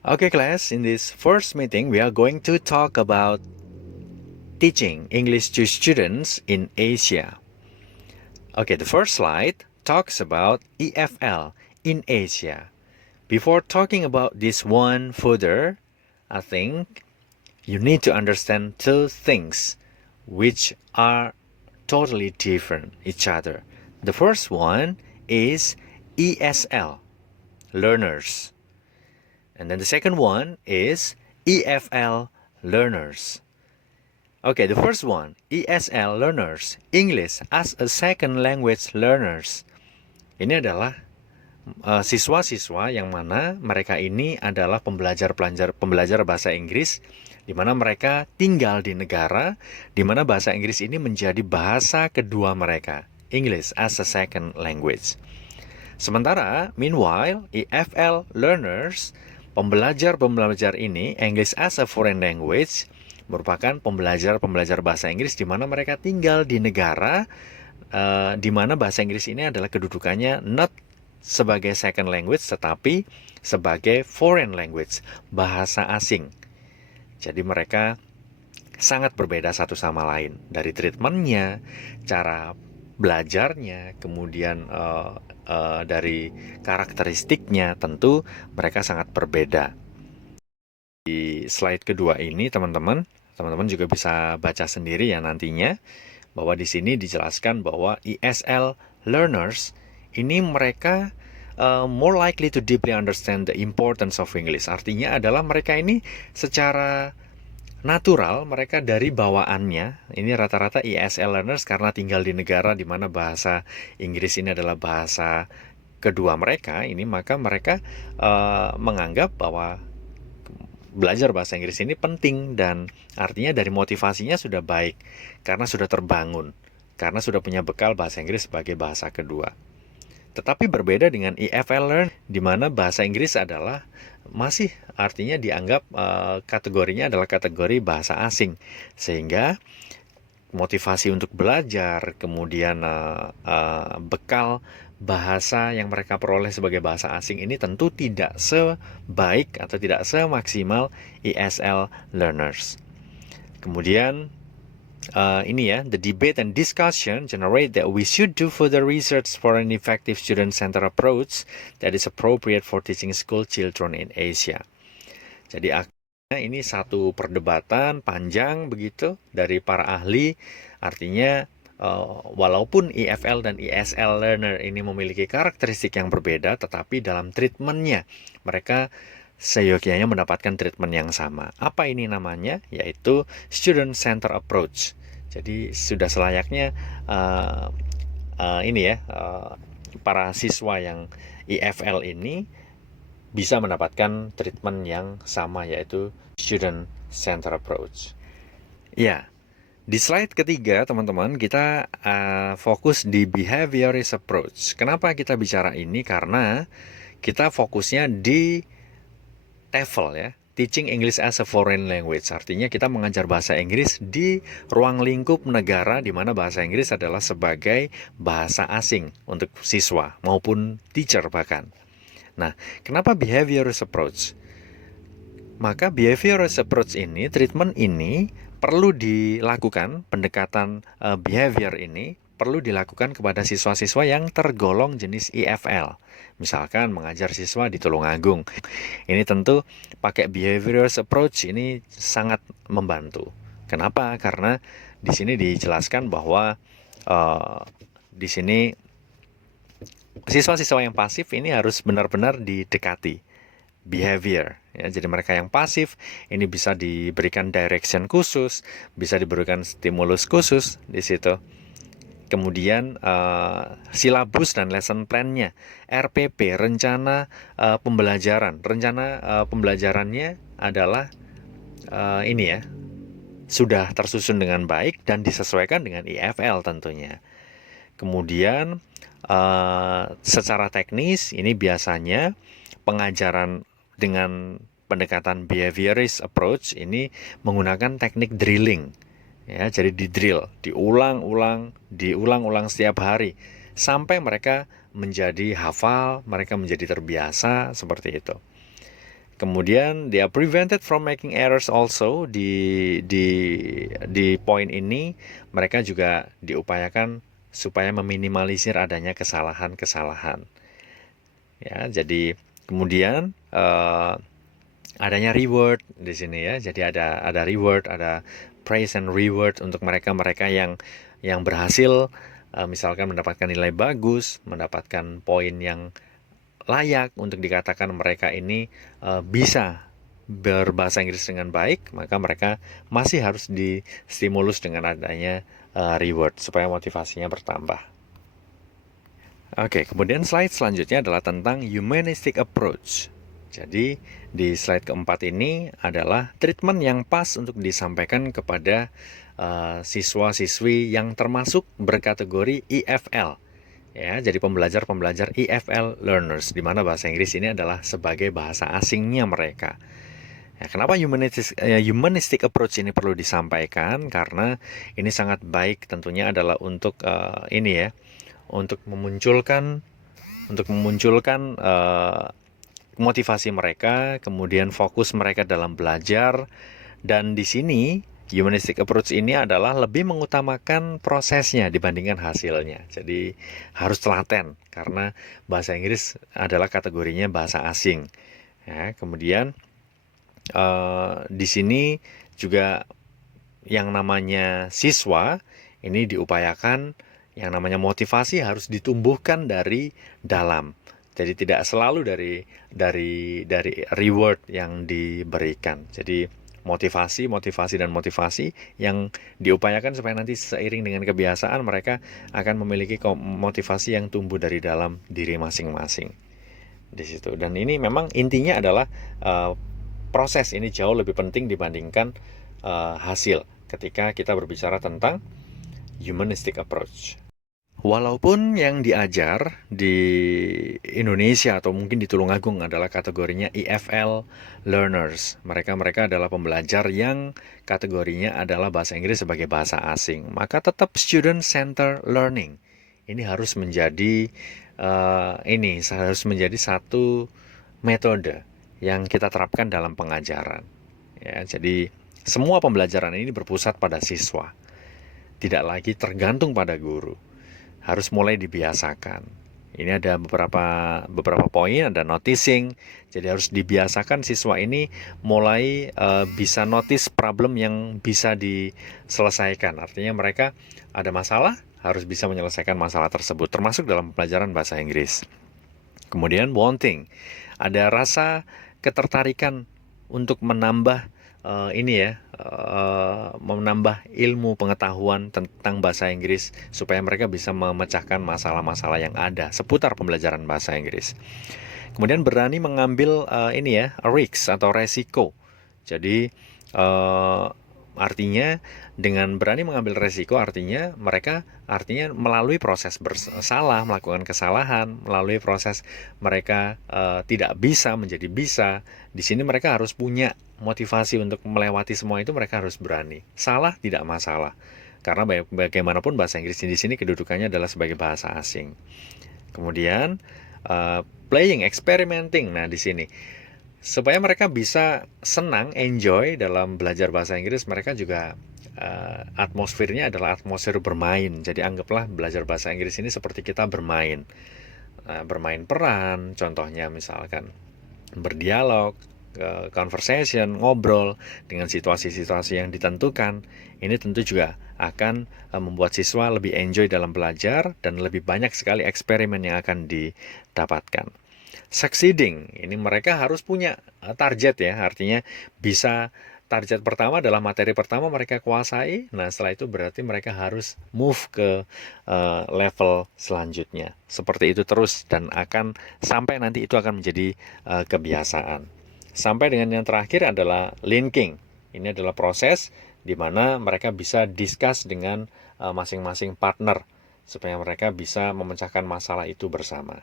Okay, class, in this first meeting, we are going to talk about teaching English to students in Asia. Okay, the first slide talks about EFL in Asia. Before talking about this one further, I think you need to understand two things which are totally different each other. The first one is ESL, learners. And then the second one is EFL, learners. Okay, the first one, ESL learners, English as a second language learners. Ini adalah siswa-siswa yang mana mereka ini adalah pembelajar bahasa Inggris, di mana mereka tinggal di negara di mana bahasa Inggris ini menjadi bahasa kedua mereka, English as a second language. Sementara, meanwhile, EFL learners, pembelajar ini, English as a foreign language, merupakan pembelajar bahasa Inggris di mana mereka tinggal di negara di mana bahasa Inggris ini adalah kedudukannya not sebagai second language tetapi sebagai foreign language, bahasa asing. Jadi mereka sangat berbeda satu sama lain dari treatmentnya, cara belajarnya, kemudian dari karakteristiknya, tentu mereka sangat berbeda. Di slide kedua ini teman-teman juga bisa baca sendiri ya nantinya, bahwa di sini dijelaskan bahwa ESL learners ini mereka more likely to deeply understand the importance of English. Artinya adalah mereka ini secara natural, mereka dari bawaannya, ini rata-rata ESL learners karena tinggal di negara di mana bahasa Inggris ini adalah bahasa kedua mereka, ini maka mereka menganggap bahwa belajar bahasa Inggris ini penting dan artinya dari motivasinya sudah baik karena sudah terbangun, karena sudah punya bekal bahasa Inggris sebagai bahasa kedua. Tetapi berbeda dengan EFL Learn, di mana bahasa Inggris adalah masih artinya dianggap kategorinya adalah kategori bahasa asing, sehingga motivasi untuk belajar, kemudian bekal bahasa yang mereka peroleh sebagai bahasa asing ini tentu tidak sebaik atau tidak semaksimal ESL learners. Kemudian ini ya, the debate and discussion generate that we should do further research for an effective student-centered approach that is appropriate for teaching school children in Asia. Jadi ini satu perdebatan panjang begitu dari para ahli, artinya walaupun EFL dan ESL learner ini memiliki karakteristik yang berbeda, tetapi dalam treatmentnya mereka seyogyanya mendapatkan treatment yang sama. Apa ini namanya? Yaitu student center approach. Jadi sudah selayaknya ini ya, para siswa yang EFL ini bisa mendapatkan treatment yang sama, yaitu student center approach. Ya, di slide ketiga teman-teman kita fokus di behaviorist approach. Kenapa kita bicara ini? Karena kita fokusnya di TEFL ya, Teaching English as a Foreign Language. Artinya kita mengajar bahasa Inggris di ruang lingkup negara di mana bahasa Inggris adalah sebagai bahasa asing untuk siswa maupun teacher bahkan. Nah, kenapa behaviorist approach? Maka behaviorist approach ini, treatment ini perlu dilakukan, pendekatan behavior ini perlu dilakukan kepada siswa-siswa yang tergolong jenis EFL. Misalkan mengajar siswa di Tulungagung. Ini tentu pakai behaviorist approach ini sangat membantu. Kenapa? Karena di sini dijelaskan bahwa di sini siswa-siswa yang pasif ini harus benar-benar didekati behavior ya. Jadi mereka yang pasif ini bisa diberikan direction khusus, bisa diberikan stimulus khusus di situ. Kemudian silabus dan lesson plan-nya, RPP, rencana pembelajaran. Rencana pembelajarannya adalah ini ya, sudah tersusun dengan baik dan disesuaikan dengan EFL tentunya. Kemudian secara teknis ini biasanya pengajaran dengan pendekatan behaviorist approach ini menggunakan teknik drilling ya. Jadi diulang-ulang setiap hari sampai mereka menjadi hafal, mereka menjadi terbiasa seperti itu. Kemudian they are prevented from making errors also. Di poin ini mereka juga diupayakan supaya meminimalisir adanya kesalahan-kesalahan. Ya, jadi kemudian adanya reward di sini ya. Jadi ada reward, ada praise and reward untuk mereka-mereka yang berhasil misalkan mendapatkan nilai bagus, mendapatkan poin yang layak untuk dikatakan mereka ini bisa berbahasa Inggris dengan baik, maka mereka masih harus distimulus dengan adanya reward supaya motivasinya bertambah. Oke, kemudian slide selanjutnya adalah tentang humanistic approach. Jadi di slide keempat ini adalah treatment yang pas untuk disampaikan kepada siswa-siswi yang termasuk berkategori EFL. Ya, jadi pembelajar-pembelajar EFL learners, di mana bahasa Inggris ini adalah sebagai bahasa asingnya mereka. Ya, kenapa humanistic approach ini perlu disampaikan? Karena ini sangat baik tentunya adalah untuk untuk memunculkan motivasi mereka, kemudian fokus mereka dalam belajar. Dan di sini humanistic approach ini adalah lebih mengutamakan prosesnya dibandingkan hasilnya. Jadi harus telaten karena bahasa Inggris adalah kategorinya bahasa asing. Ya, kemudian di sini juga yang namanya siswa ini diupayakan yang namanya motivasi harus ditumbuhkan dari dalam. Jadi tidak selalu dari reward yang diberikan. Jadi motivasi yang diupayakan supaya nanti seiring dengan kebiasaan mereka akan memiliki motivasi yang tumbuh dari dalam diri masing-masing di situ. Dan ini memang intinya adalah proses ini jauh lebih penting dibandingkan hasil ketika kita berbicara tentang humanistic approach. Walaupun yang diajar di Indonesia atau mungkin di Tulungagung adalah kategorinya EFL learners. Mereka adalah pembelajar yang kategorinya adalah bahasa Inggris sebagai bahasa asing. Maka tetap student center learning. Ini harus menjadi satu metode yang kita terapkan dalam pengajaran. Ya, jadi semua pembelajaran ini berpusat pada siswa. Tidak lagi tergantung pada guru. Harus mulai dibiasakan. Ini ada beberapa poin, ada noticing. Jadi harus dibiasakan siswa ini mulai bisa notice problem yang bisa diselesaikan. Artinya mereka ada masalah, harus bisa menyelesaikan masalah tersebut, termasuk dalam pelajaran bahasa Inggris. Kemudian wanting, ada rasa ketertarikan untuk menambah menambah ilmu pengetahuan tentang bahasa Inggris supaya mereka bisa memecahkan masalah-masalah yang ada seputar pembelajaran bahasa Inggris. Kemudian berani mengambil risk atau resiko. Jadi artinya dengan berani mengambil resiko artinya mereka melalui proses bersalah, melakukan kesalahan, melalui proses mereka tidak bisa menjadi bisa. Di sini mereka harus punya motivasi untuk melewati semua itu, mereka harus berani. Salah tidak masalah. Karena bagaimanapun bahasa Inggris di sini kedudukannya adalah sebagai bahasa asing. Kemudian playing, experimenting. Nah, di sini supaya mereka bisa senang, enjoy dalam belajar bahasa Inggris, mereka juga atmosfernya adalah atmosfer bermain. Jadi anggaplah belajar bahasa Inggris ini seperti kita bermain. Bermain peran, contohnya misalkan berdialog, conversation, ngobrol dengan situasi-situasi yang ditentukan. Ini tentu juga akan membuat siswa lebih enjoy dalam belajar dan lebih banyak sekali eksperimen yang akan didapatkan. Succeeding, ini mereka harus punya target ya, artinya bisa target pertama adalah materi pertama mereka kuasai. Nah, setelah itu berarti mereka harus move ke level selanjutnya. Seperti itu terus dan akan sampai nanti itu akan menjadi kebiasaan. Sampai dengan yang terakhir adalah linking. Ini adalah proses di mana mereka bisa discuss dengan masing-masing partner supaya mereka bisa memecahkan masalah itu bersama.